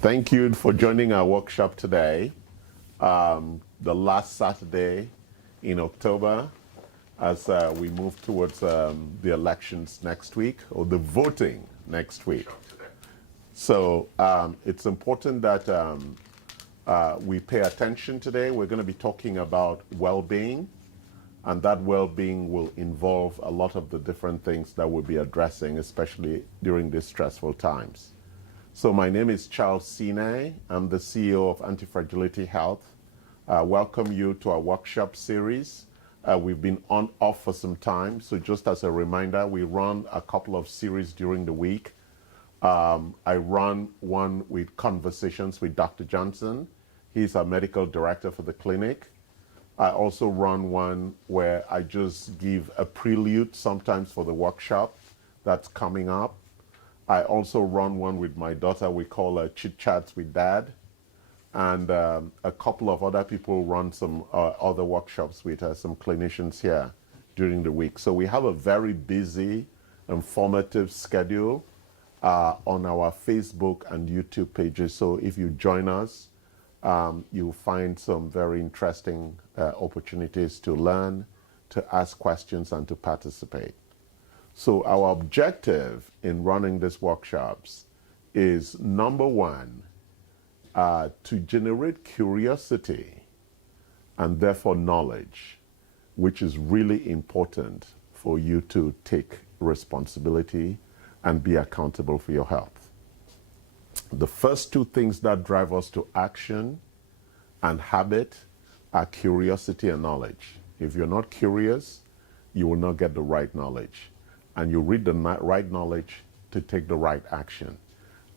Thank you for joining our workshop today, the last Saturday in October, as we move towards the elections next week, or the voting next week. So it's important that we pay attention today. We're going to be talking about well-being, and that well-being will involve a lot of the different things that we'll be addressing, especially during these stressful times. So my name is Charles Sine. I'm the CEO of Anti-Fragility Health. Welcome you to our workshop series. We've been off for some time, so just as a reminder, we run a couple of series during the week. I run one with conversations with Dr. Johnson. He's our medical director for the clinic. I also run one where I just give a prelude sometimes for the workshop that's coming up. I also run one with my daughter. We call Chit Chats with Dad. And a couple of other people run some other workshops with some clinicians here during the week. So we have a very busy, informative schedule on our Facebook and YouTube pages. So if you join us, you'll find some very interesting opportunities to learn, to ask questions, and to participate. So our objective in running these workshops is, number one, to generate curiosity and therefore knowledge, which is really important for you to take responsibility and be accountable for your health. The first two things that drive us to action and habit are curiosity and knowledge. If you're not curious, you will not get the right knowledge. And you read the right knowledge to take the right action.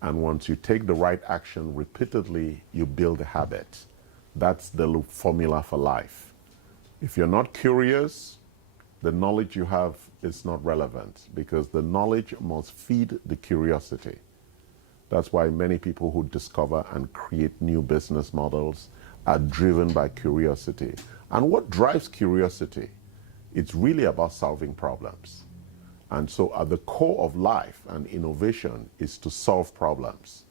And once you take the right action repeatedly, you build a habit. That's the formula for life. If you're not curious, the knowledge you have is not relevant, because the knowledge must feed the curiosity. That's why many people who discover and create new business models are driven by curiosity. And what drives curiosity? It's really about solving problems. And so at the core of life and innovation is to solve problems.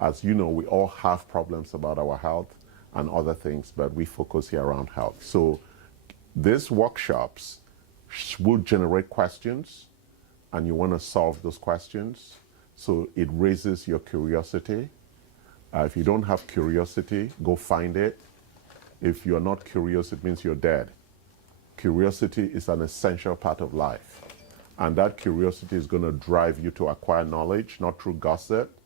As you know, we all have problems about our health and other things, but we focus here around health. So these workshops will generate questions, and you want to solve those questions. So it raises your curiosity. If you don't have curiosity, go find it. If you're not curious, it means you're dead. Curiosity is an essential part of life. And that curiosity is going to drive you to acquire knowledge, not through gossip.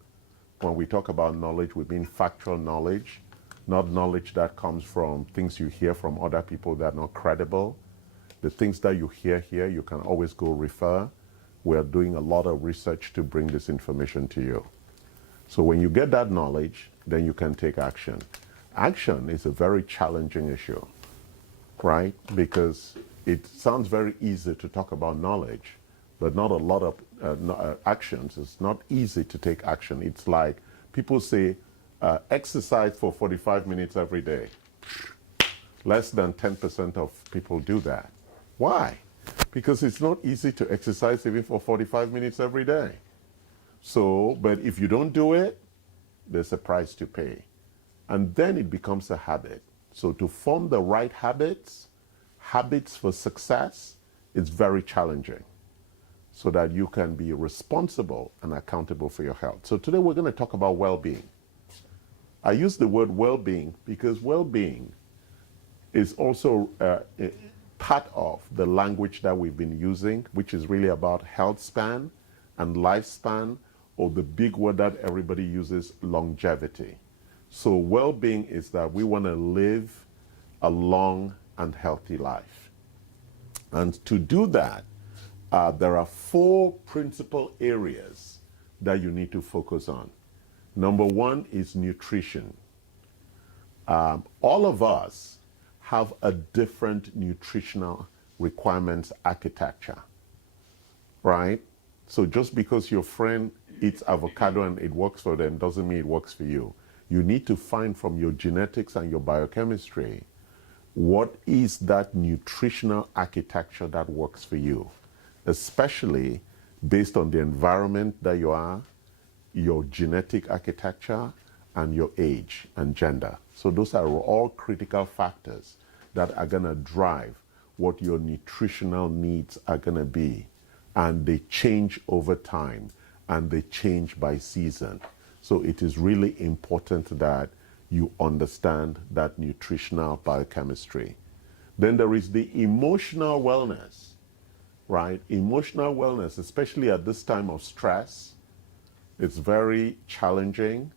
When we talk about knowledge, we mean factual knowledge, not knowledge that comes from things you hear from other people that are not credible. The things that you hear here, you can always go refer. We're doing a lot of research to bring this information to you. So when you get that knowledge, then you can take action. Action is a very challenging issue, right? Because it sounds very easy to talk about knowledge, but not a lot of actions. It's not easy to take action. It's like people say, exercise for 45 minutes every day. Less than 10% of people do that. Why? Because it's not easy to exercise even for 45 minutes every day. So, but if you don't do it, there's a price to pay. And then it becomes a habit. So to form the right habits for success, is very challenging, so that you can be responsible and accountable for your health. So today we're going to talk about well-being. I use the word well-being because well-being is also part of the language that we've been using, which is really about health span and lifespan, or the big word that everybody uses, longevity. So well-being is that we want to live a long and healthy life. And to do that, there are four principal areas that you need to focus on. Number one is nutrition. All of us have a different nutritional requirements architecture, right? So just because your friend eats avocado and it works for them doesn't mean it works for you. You need to find from your genetics and your biochemistry what is that nutritional architecture that works for you, especially based on the environment that you are, your genetic architecture, and your age and gender. So those are all critical factors that are going to drive what your nutritional needs are going to be. And they change over time and they change by season. So it is really important that you understand that nutritional biochemistry. Then there is the emotional wellness, right? Emotional wellness, especially at this time of stress, it's very challenging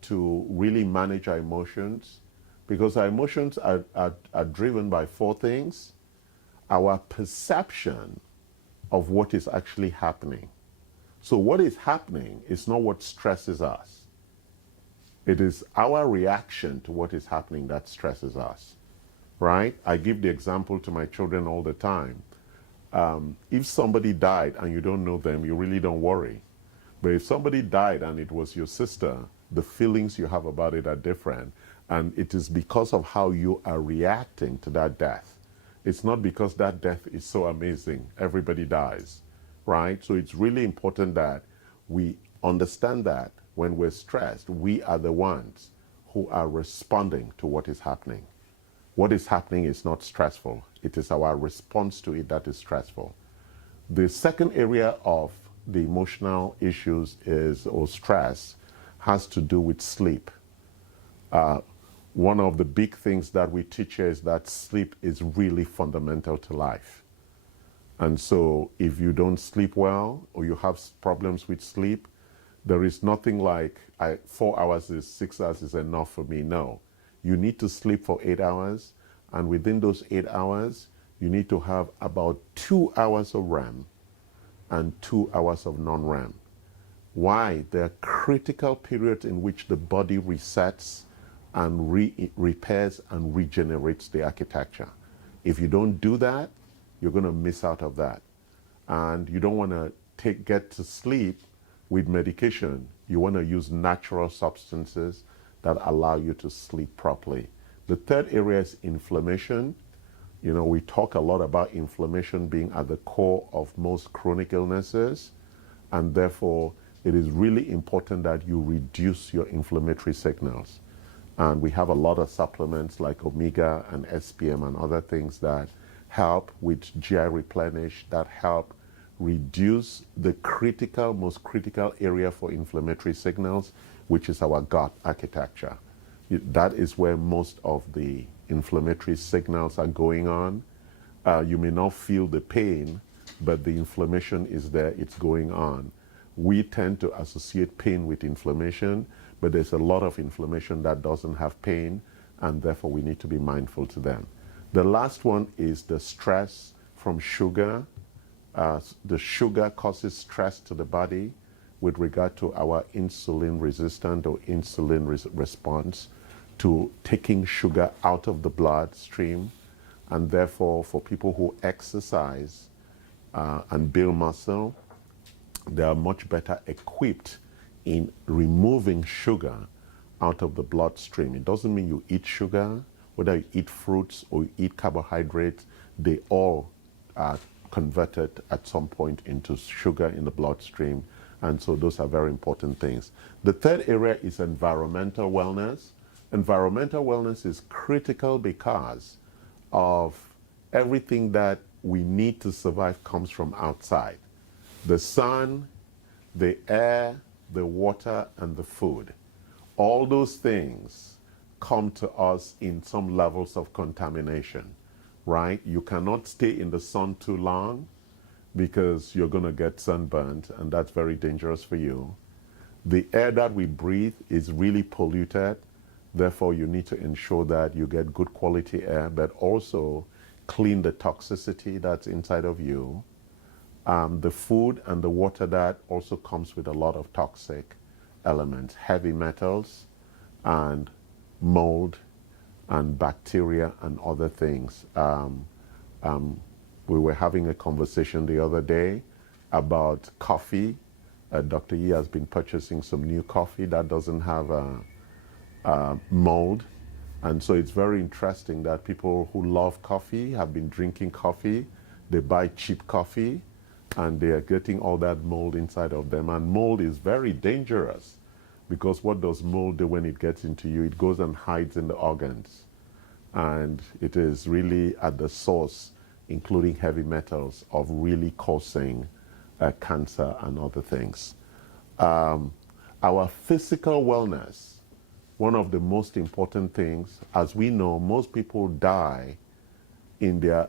to really manage our emotions because our emotions are driven by four things. Our perception of what is actually happening. So what is happening is not what stresses us. It is our reaction to what is happening that stresses us, right? I give the example to my children all the time. If somebody died and you don't know them, you really don't worry. But if somebody died and it was your sister, the feelings you have about it are different. And it is because of how you are reacting to that death. It's not because that death is so amazing. Everybody dies, right? So it's really important that we understand that when we're stressed, we are the ones who are responding to what is happening. What is happening is not stressful. It is our response to it that is stressful. The second area of the emotional issues or stress has to do with sleep. One of the big things that we teach is that sleep is really fundamental to life. And so if you don't sleep well or you have problems with sleep, there is nothing like 4 hours 6 hours is enough for me. No, you need to sleep for 8 hours. And within those 8 hours, you need to have about 2 hours of REM and 2 hours of non-REM. Why? There are critical periods in which the body resets and repairs and regenerates the architecture. If you don't do that, you're going to miss out of that. And you don't want to get to sleep with medication. You want to use natural substances that allow you to sleep properly. The third area is inflammation. You know, we talk a lot about inflammation being at the core of most chronic illnesses, and therefore it is really important that you reduce your inflammatory signals. And we have a lot of supplements like omega and SPM and other things that help with GI replenish, that help reduce the most critical area for inflammatory signals, which is our gut architecture. That is where most of the inflammatory signals are going on. You may not feel the pain, but the inflammation is there, it's going on. We tend to associate pain with inflammation, but there's a lot of inflammation that doesn't have pain, and therefore we need to be mindful to them. The last one is the stress from sugar. The sugar causes stress to the body with regard to our insulin resistant or insulin response to taking sugar out of the bloodstream. And therefore, for people who exercise and build muscle, they are much better equipped in removing sugar out of the bloodstream. It doesn't mean you eat sugar, whether you eat fruits or you eat carbohydrates, they all are converted at some point into sugar in the bloodstream. And so those are very important things. The third area is environmental wellness. Environmental wellness is critical because of everything that we need to survive comes from outside. The sun, the air, the water, and the food. All those things come to us in some levels of contamination, right? You cannot stay in the sun too long because you're going to get sunburned, and that's very dangerous for you. The air that we breathe is really polluted. Therefore, you need to ensure that you get good quality air, but also clean the toxicity that's inside of you. The food and the water that also comes with a lot of toxic elements, heavy metals and mold and bacteria and other things. We were having a conversation the other day about coffee. Dr. Yi has been purchasing some new coffee that doesn't have mold. And so it's very interesting that people who love coffee have been drinking coffee. They buy cheap coffee and they are getting all that mold inside of them. And mold is very dangerous. Because what does mold do when it gets into you? It goes and hides in the organs. And it is really at the source, including heavy metals, of really causing cancer and other things. Our physical wellness, one of the most important things, as we know, most people die in their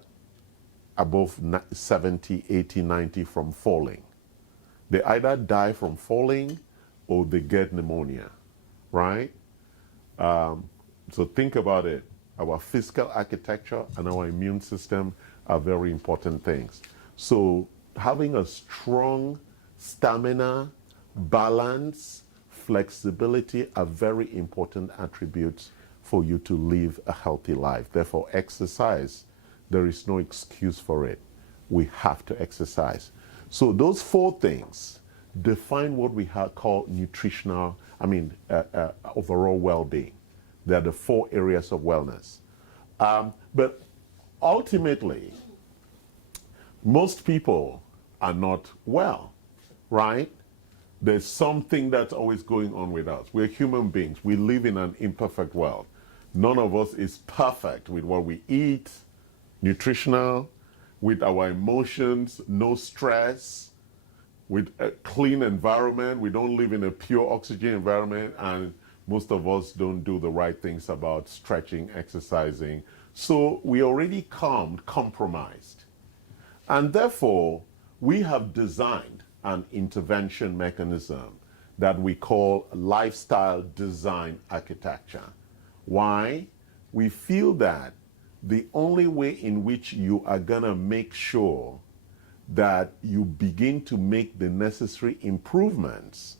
above 70, 80, 90 from falling. They either die from falling or they get pneumonia, right? So think about it. Our physical architecture and our immune system are very important things. So having a strong stamina, balance, flexibility are very important attributes for you to live a healthy life. Therefore, exercise, there is no excuse for it. We have to exercise. So those four things define what we call nutritional, overall well-being. They're the four areas of wellness. But ultimately, most people are not well, right? There's something that's always going on with us. We're human beings. We live in an imperfect world. None of us is perfect with what we eat, nutritional, with our emotions, no stress, with a clean environment. We don't live in a pure oxygen environment, and most of us don't do the right things about stretching, exercising. So we already come compromised. And therefore, we have designed an intervention mechanism that we call lifestyle design architecture. Why? We feel that the only way in which you are gonna make sure that you begin to make the necessary improvements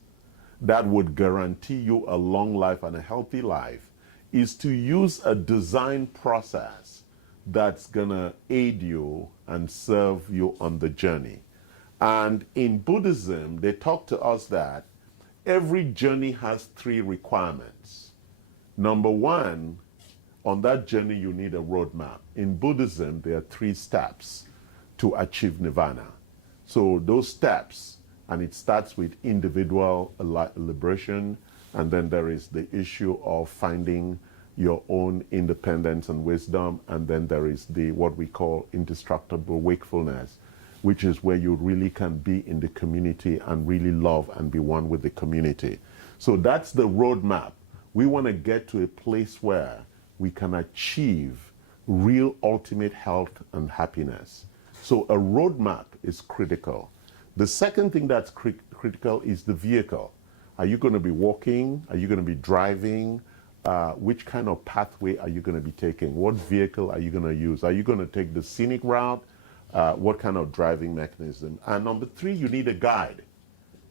that would guarantee you a long life and a healthy life is to use a design process that's gonna aid you and serve you on the journey. And in Buddhism, they talk to us that every journey has three requirements. Number one, on that journey, you need a roadmap. In Buddhism, there are 3 steps to achieve nirvana. So those steps, and it starts with individual liberation, and then there is the issue of finding your own independence and wisdom, and then there is the what we call indestructible wakefulness, which is where you really can be in the community and really love and be one with the community. So that's the roadmap. We want to get to a place where we can achieve real ultimate health and happiness. So a roadmap is critical. The second thing that's critical is the vehicle. Are you going to be walking? Are you going to be driving? Which kind of pathway are you going to be taking? What vehicle are you going to use? Are you going to take the scenic route? What kind of driving mechanism? And number 3, you need a guide,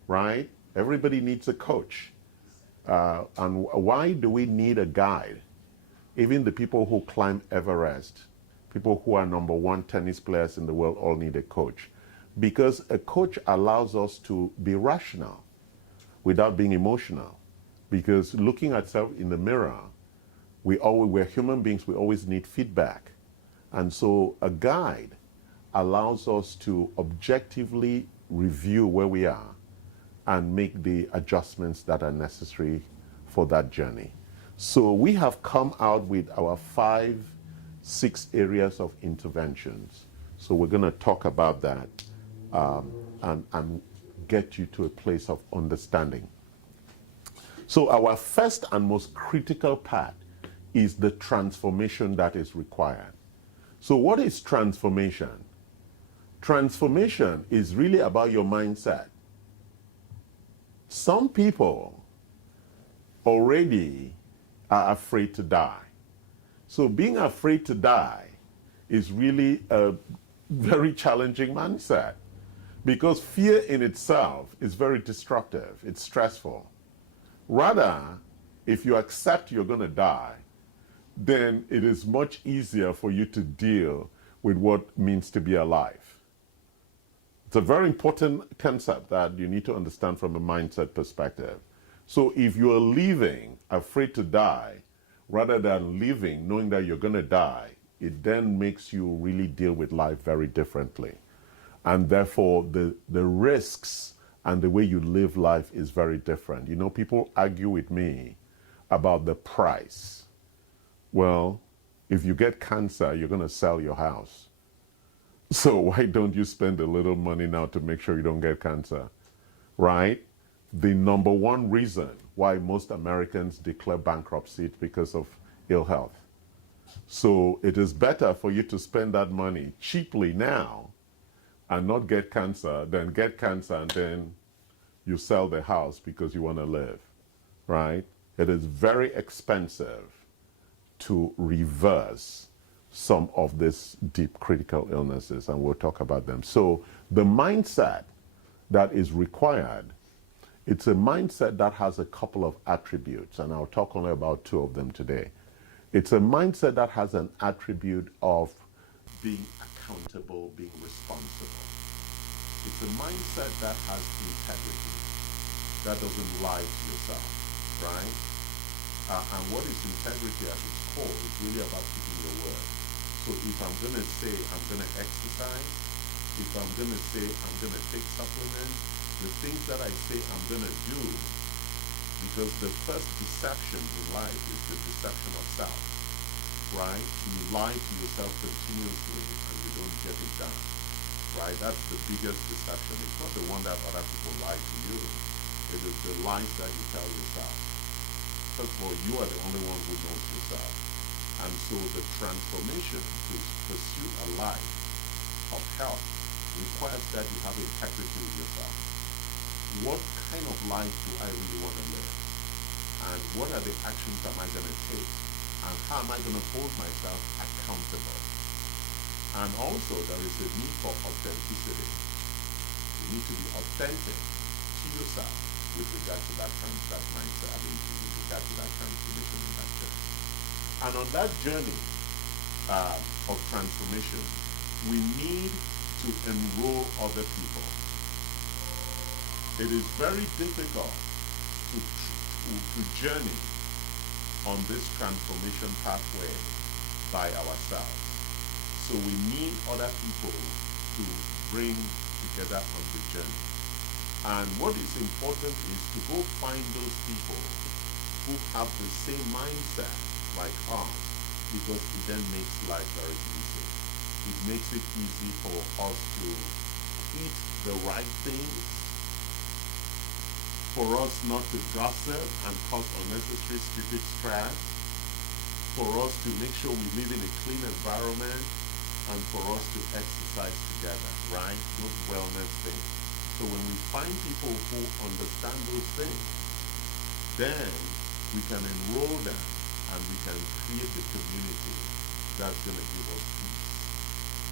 right? Everybody needs a coach. And why do we need a guide? Even the people who climb Everest, people who are #1 tennis players in the world all need a coach. Because a coach allows us to be rational without being emotional. Because looking at self in the mirror, we're human beings, we always need feedback. And so a guide allows us to objectively review where we are and make the adjustments that are necessary for that journey. So we have come out with our 5, 6 areas of interventions. So we're going to talk about that and get you to a place of understanding. So our first and most critical part is the transformation that is required. So what is transformation? Transformation is really about your mindset. Some people already are afraid to die. So being afraid to die is really a very challenging mindset, because fear in itself is very destructive. It's stressful. Rather, if you accept you're going to die, then it is much easier for you to deal with what it means to be alive. It's a very important concept that you need to understand from a mindset perspective. So if you are living afraid to die, rather than living knowing that you're going to die, it then makes you really deal with life very differently. And therefore, the risks and the way you live life is very different. You know, people argue with me about the price. Well, if you get cancer, you're going to sell your house. So why don't you spend a little money now to make sure you don't get cancer, right? The number one reason why most Americans declare bankruptcy is because of ill health. So it is better for you to spend that money cheaply now and not get cancer than get cancer and then you sell the house because you want to live, right? It is very expensive to reverse some of these deep critical illnesses, and we'll talk about them. So the mindset that is required, it's a mindset that has a couple of attributes, and I'll talk only about two of them today. It's a mindset that has an attribute of being accountable, being responsible. It's a mindset that has integrity, that doesn't lie to yourself, right? And what is integrity at its core is really about keeping your word. So if I'm going to say I'm going to exercise, if I'm going to say I'm going to take supplements, the things that I say I'm going to do, because the first deception in life is the deception of self, right? You lie to yourself continuously and you don't get it done, right? That's the biggest deception. It's not the one that other people lie to you. It is the lies that you tell yourself. First of all, you are the only one who knows yourself. And so the transformation to pursue a life of health requires that you have integrity with yourself. What kind of life do I really want to live? And what are the actions am I going to take? And how am I going to hold myself accountable? And also there is a need for authenticity. You need to be authentic to yourself with regard to that mindset, with regard to that transformation in that journey. And on that journey of transformation, we need to enroll other people. It is very difficult to journey on this transformation pathway by ourselves. So we need other people to bring together on the journey. And what is important is to go find those people who have the same mindset like us, because it then makes life very easy. It makes it easy for us to eat the right things, for us not to gossip and cause unnecessary stupid stress, for us to make sure we live in a clean environment, and for us to exercise together, right? Those wellness things. So when we find people who understand those things, then we can enroll them and we can create the community that's going to give us peace.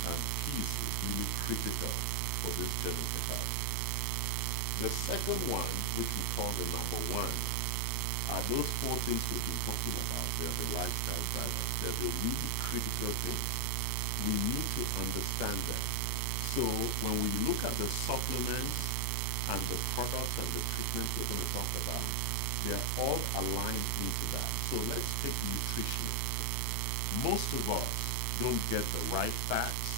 And peace is really critical for this journey to help. The second one, which we call the number one, are those four things we've been talking about. They're the lifestyle drivers. They're the really critical things. We need to understand them. So when we look at the supplements and the products and the treatments we're going to talk about, they are all aligned into that. So let's take nutrition. Most of us don't get the right fats.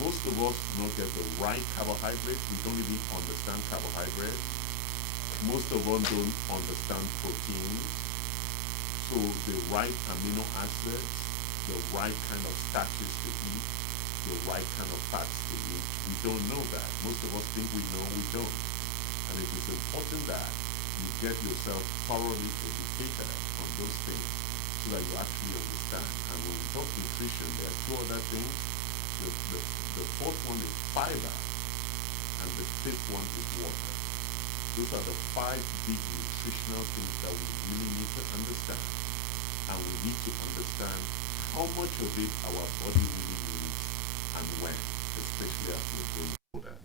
Most of us don't get the right carbohydrates. We don't really understand carbohydrates. Most of us don't understand protein. So the right amino acids, the right kind of starches to eat, the right kind of fats to eat. We don't know that. Most of us think we know, we don't. And it is important that you get yourself thoroughly educated on those things so that you actually understand. And when we talk nutrition, there are two other things. The fourth one is fiber, and the fifth one is water. Those are the five big nutritional things that we really need to understand. And we need to understand how much of it our body really needs and when, especially as we grow older.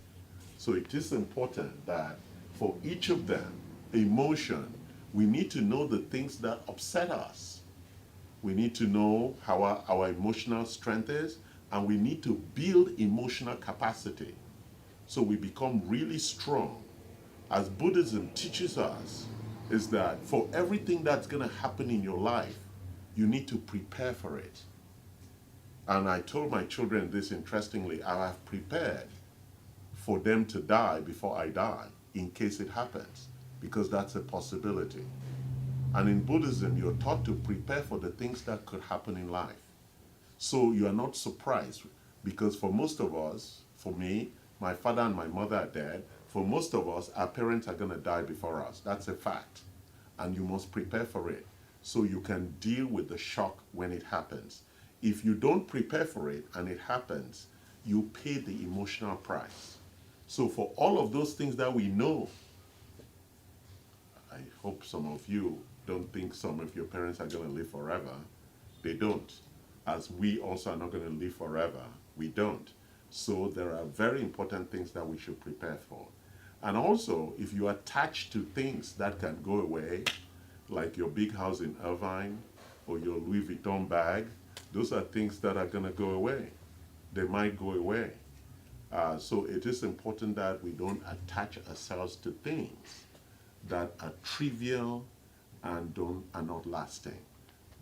So it is important that for each of them, emotion, we need to know the things that upset us. We need to know how our emotional strength is, and we need to build emotional capacity so we become really strong. As Buddhism teaches us, is that for everything that's going to happen in your life, you need to prepare for it. And I told my children this interestingly, I have prepared for them to die before I die, in case it happens, because that's a possibility. And in Buddhism, you're taught to prepare for the things that could happen in life. So you are not surprised, because for most of us, for me, my father and my mother are dead. For most of us, our parents are going to die before us. That's a fact. And you must prepare for it so you can deal with the shock when it happens. If you don't prepare for it and it happens, you pay the emotional price. So for all of those things that we know, I hope some of you don't think some of your parents are going to live forever. They don't. As we also are not going to live forever. We don't. So there are very important things that we should prepare for. And also, if you attach to things that can go away, like your big house in Irvine or your Louis Vuitton bag, those are things that are going to go away. They might go away. So it is important that we don't attach ourselves to things that are trivial and are not lasting.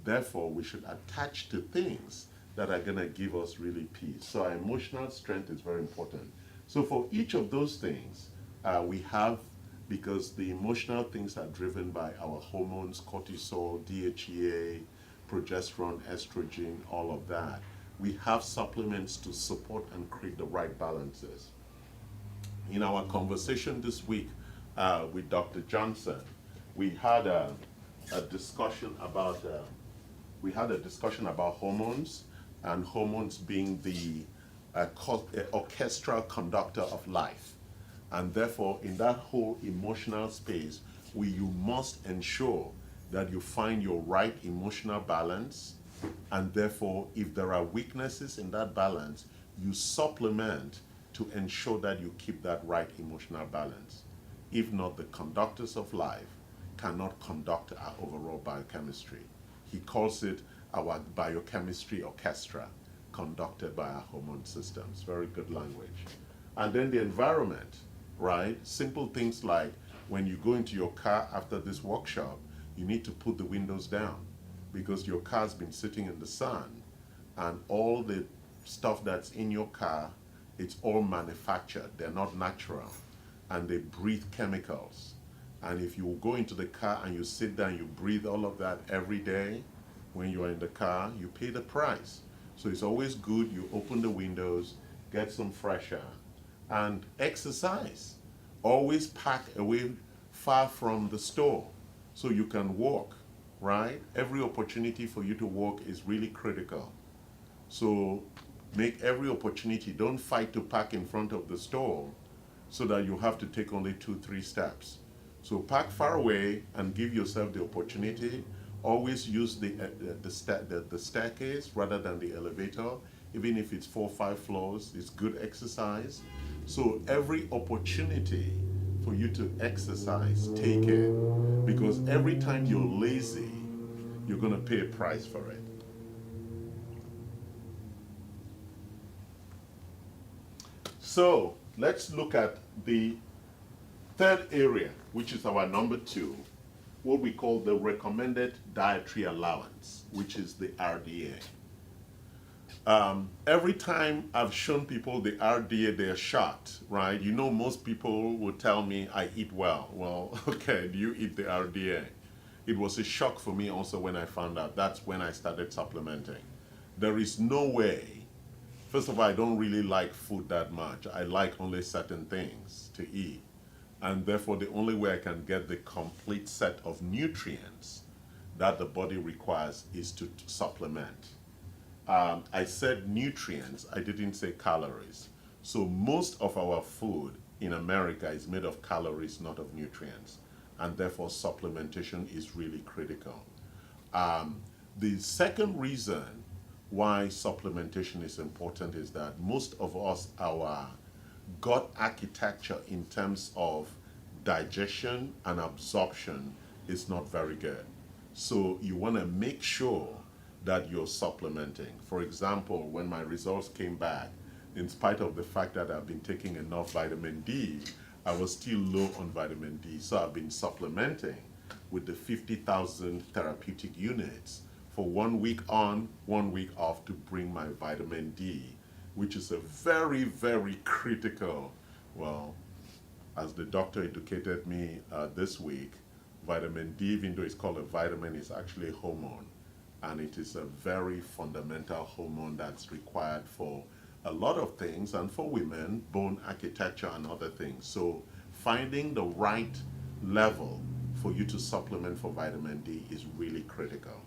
Therefore, we should attach to things that are going to give us really peace. So our emotional strength is very important. So for each of those things, we have, because the emotional things are driven by our hormones, cortisol, DHEA, progesterone, estrogen, all of that. We have supplements to support and create the right balances. In our conversation this week with Dr. Johnson, we had a discussion about hormones, and hormones being the orchestral conductor of life. And therefore, in that whole emotional space, you must ensure that you find your right emotional balance. And therefore, if there are weaknesses in that balance, you supplement to ensure that you keep that right emotional balance. If not, the conductors of life cannot conduct our overall biochemistry. He calls it our biochemistry orchestra, conducted by our hormone systems. Very good language. And then the environment, right? Simple things like when you go into your car after this workshop, you need to put the windows down because your car's been sitting in the sun, and all the stuff that's in your car, it's all manufactured. They're not natural, and they breathe chemicals. And if you go into the car and you sit down, you breathe all of that every day, when you are in the car, you pay the price. So it's always good you open the windows, get some fresh air, and exercise. Always pack away far from the store so you can walk, right? Every opportunity for you to walk is really critical. So make every opportunity. Don't fight to park in front of the store so that you have to take only 2-3 steps. So park far away and give yourself the opportunity. Always use the staircase rather than the elevator. Even if it's 4 or 5 floors, it's good exercise. So every opportunity for you to exercise, take it. Because every time you're lazy, you're going to pay a price for it. So let's look at the third area, which is our number 2, what we call the recommended dietary allowance, which is the RDA. Every time I've shown people the RDA, they're shocked, right? You know, most people will tell me I eat well. Well, okay, do you eat the RDA? It was a shock for me also when I found out. That's when I started supplementing. There is no way. First of all, I don't really like food that much. I like only certain things to eat. And therefore, the only way I can get the complete set of nutrients that the body requires is to supplement. I said nutrients, I didn't say calories. So most of our food in America is made of calories, not of nutrients. And therefore, supplementation is really critical. The second reason why supplementation is important is that most of us, our gut architecture in terms of digestion and absorption is not very good. So you want to make sure that you're supplementing. For example, when my results came back, in spite of the fact that I've been taking enough vitamin D, I was still low on vitamin D. So I've been supplementing with the 50,000 therapeutic units for 1 week on, 1 week off to bring my vitamin D, which is a very, very critical Well, as the doctor educated me this week, vitamin D, even though it's called a vitamin, is actually a hormone. And it is a very fundamental hormone that's required for a lot of things, and for women, bone architecture and other things. So finding the right level for you to supplement for vitamin D is really critical,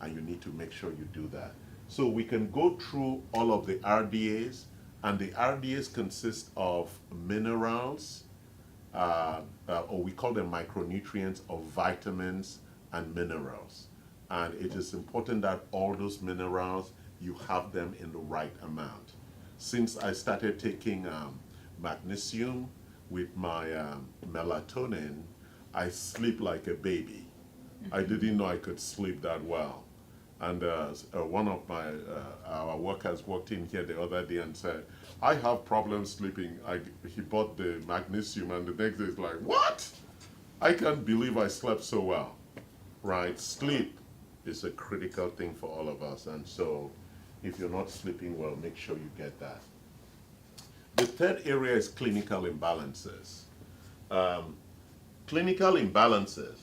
and you need to make sure you do that. So we can go through all of the RDAs, and the RDAs consist of minerals, or we call them micronutrients, or vitamins and minerals. And it is important that all those minerals, you have them in the right amount. Since I started taking magnesium with my melatonin, I sleep like a baby. I didn't know I could sleep that well. And one of our workers walked in here the other day and said, I have problems sleeping. He bought the magnesium, and the next day he's like, what? I can't believe I slept so well, right? Sleep is a critical thing for all of us. And so if you're not sleeping well, make sure you get that. The third area is clinical imbalances. Clinical imbalances.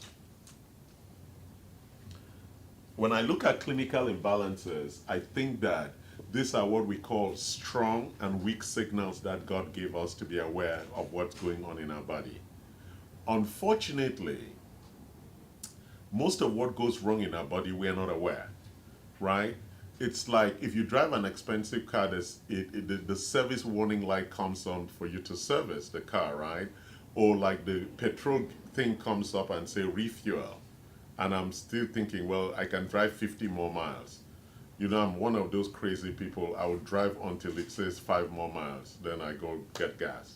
When I look at clinical imbalances, I think that these are what we call strong and weak signals that God gave us to be aware of what's going on in our body. Unfortunately, most of what goes wrong in our body, we're not aware, right? It's like if you drive an expensive car, the service warning light comes on for you to service the car, right? Or like the petrol thing comes up and say refuel. And I'm still thinking, well, I can drive 50 more miles. You know, I'm one of those crazy people. I would drive until it says 5 more miles, then I go get gas,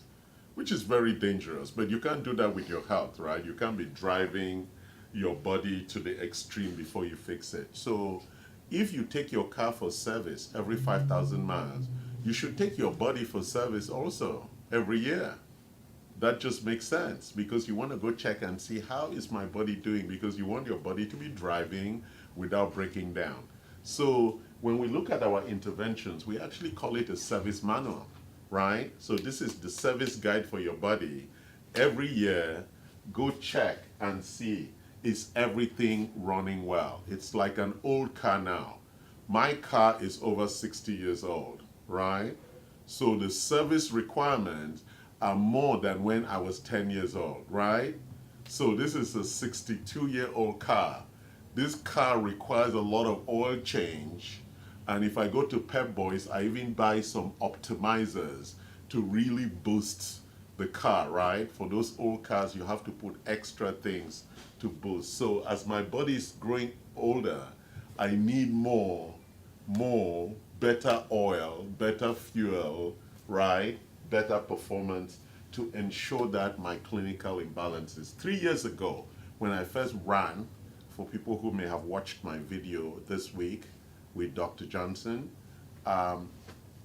which is very dangerous. But you can't do that with your health, right? You can't be driving your body to the extreme before you fix it. So if you take your car for service every 5,000 miles, you should take your body for service also every year. That just makes sense, because you want to go check and see how is my body doing, because you want your body to be driving without breaking down. So when we look at our interventions, we actually call it a service manual, right? So this is the service guide for your body. Every year, go check and see, is everything running well? It's like an old car now. My car is over 60 years old, right? So the service requirements are more than when I was 10 years old, right? So this is a 62-year-old car. This car requires a lot of oil change. And if I go to Pep Boys, I even buy some optimizers to really boost the car, right? For those old cars, you have to put extra things to boost. So as my body is growing older, I need more, better oil, better fuel, right? Better performance to ensure that my clinical imbalances. 3 years ago, when I first ran, for people who may have watched my video this week with Dr. Johnson,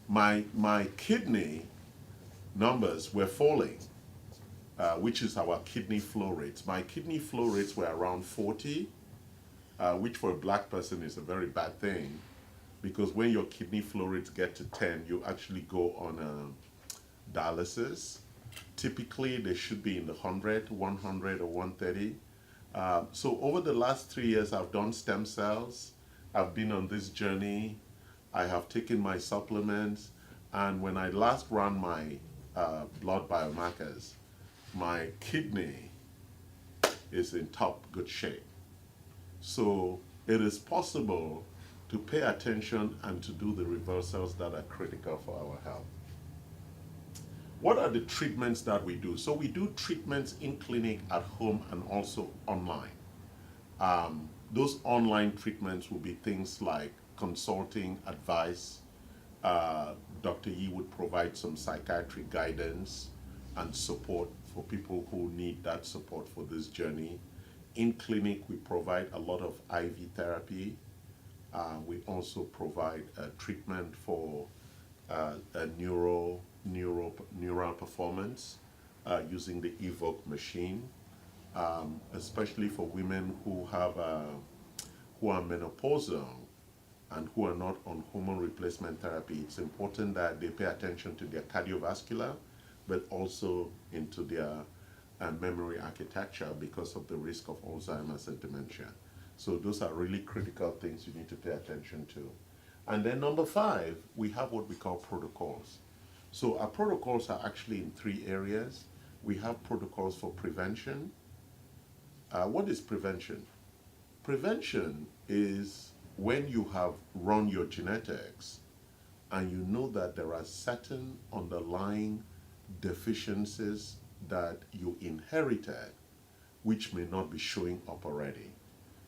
my kidney numbers were falling, which is our kidney flow rates. My kidney flow rates were around 40, which for a black person is a very bad thing, because when your kidney flow rates get to 10, you actually go on dialysis. Typically, they should be in the 100, 100, or 130. So over the last 3 years, I've done stem cells. I've been on this journey. I have taken my supplements. And when I last ran my blood biomarkers, my kidney is in top good shape. So it is possible to pay attention and to do the reversals that are critical for our health. What are the treatments that we do? So we do treatments in clinic, at home, and also online. Those online treatments will be things like consulting, advice. Dr. Yi would provide some psychiatric guidance and support for people who need that support for this journey. In clinic, we provide a lot of IV therapy. We also provide treatment for neural performance using the Evoke machine, especially for women who are menopausal and who are not on hormone replacement therapy. It's important that they pay attention to their cardiovascular, but also into their memory architecture because of the risk of Alzheimer's and dementia. So those are really critical things you need to pay attention to. And then number 5, we have what we call protocols. So our protocols are actually in 3 areas. We have protocols for prevention. What is prevention? Prevention is when you have run your genetics and you know that there are certain underlying deficiencies that you inherited which may not be showing up already.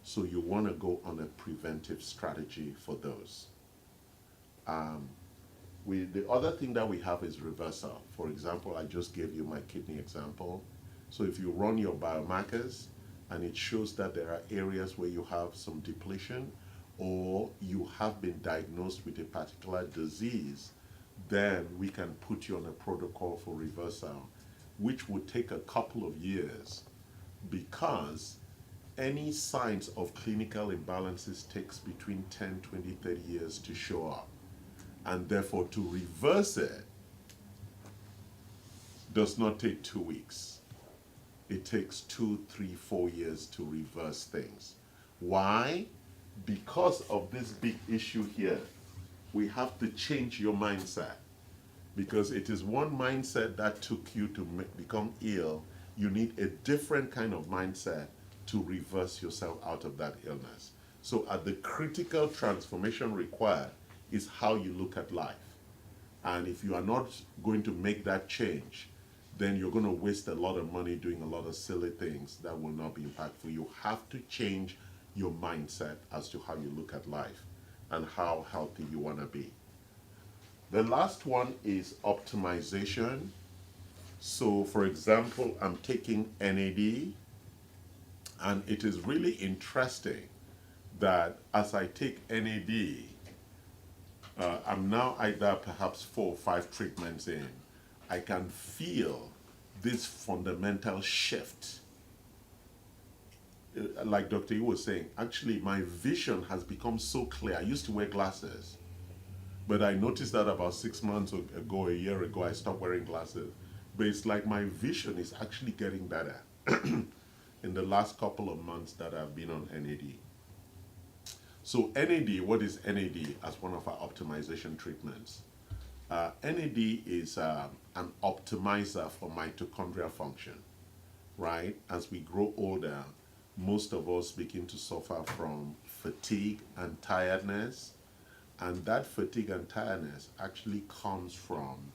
So you want to go on a preventive strategy for those. The other thing that we have is reversal. For example, I just gave you my kidney example. So if you run your biomarkers and it shows that there are areas where you have some depletion or you have been diagnosed with a particular disease, then we can put you on a protocol for reversal, which would take a couple of years because any signs of clinical imbalances takes between 10, 20, 30 years to show up. And therefore, to reverse it does not take 2 weeks. It takes 2, 3, 4 years to reverse things. Why? Because of this big issue here. We have to change your mindset. Because it is one mindset that took you to become ill. You need a different kind of mindset to reverse yourself out of that illness. So at the critical transformation required is how you look at life. And if you are not going to make that change, then you're going to waste a lot of money doing a lot of silly things that will not be impactful. You have to change your mindset as to how you look at life and how healthy you want to be. The last one is optimization. So for example, I'm taking NAD, and it is really interesting that as I take NAD, I'm now either perhaps 4 or 5 treatments in, I can feel this fundamental shift. Like Dr. Yu was saying, actually my vision has become so clear. I used to wear glasses, but I noticed that about 6 months ago, a year ago, I stopped wearing glasses. But it's like my vision is actually getting better in the last couple of months that I've been on NAD. So NAD, what is NAD as one of our optimization treatments? NAD is an optimizer for mitochondrial function, right? As we grow older, most of us begin to suffer from fatigue and tiredness. And that fatigue and tiredness actually comes from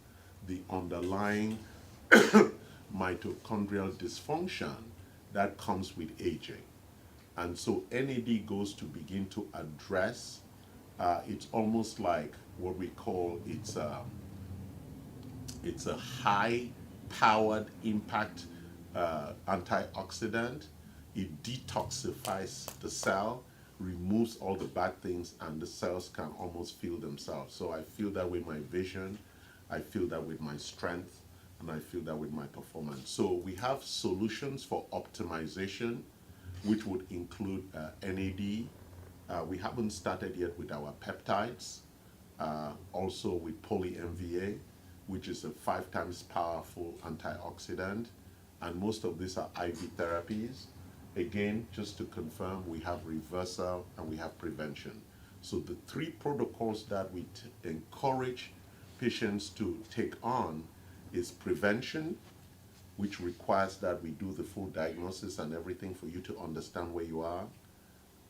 the underlying mitochondrial dysfunction that comes with aging. And so NAD goes to begin to address, it's almost like what we call, it's a high-powered impact antioxidant. It detoxifies the cell, removes all the bad things, and the cells can almost feel themselves. So I feel that with my vision, I feel that with my strength, and I feel that with my performance. So we have solutions for optimization, which would include NAD. We haven't started yet with our peptides, also with poly-MVA, which is a 5 times powerful antioxidant, and most of these are IV therapies. Again, just to confirm, we have reversal and we have prevention. So the 3 protocols that we encourage patients to take on is prevention, which requires that we do the full diagnosis and everything for you to understand where you are,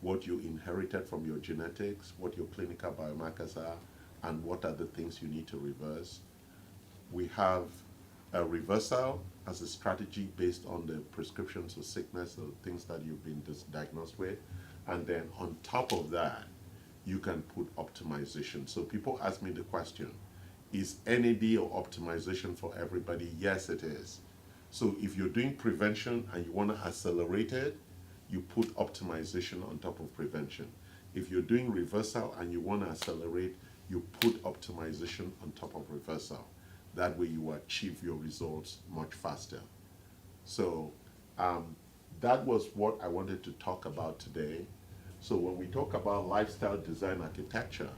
what you inherited from your genetics, what your clinical biomarkers are, and what are the things you need to reverse. We have a reversal as a strategy based on the prescriptions of sickness or things that you've been diagnosed with. And then on top of that, you can put optimization. So people ask me the question, is NAD or optimization for everybody? Yes, it is. So if you're doing prevention and you want to accelerate it, you put optimization on top of prevention. If you're doing reversal and you want to accelerate, you put optimization on top of reversal. That way you achieve your results much faster. So that was what I wanted to talk about today. So when we talk about lifestyle design architecture,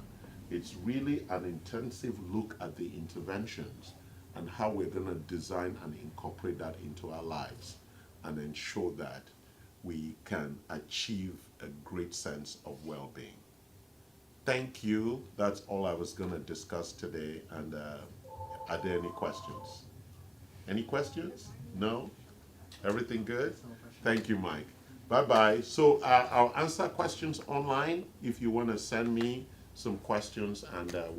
it's really an intensive look at the interventions and how we're going to design and incorporate that into our lives and ensure that we can achieve a great sense of well-being. Thank you. That's all I was going to discuss today. And are there any questions? Any questions? No? Everything good? Thank you, Mike. Bye-bye. So I'll answer questions online if you want to send me some questions, and we'll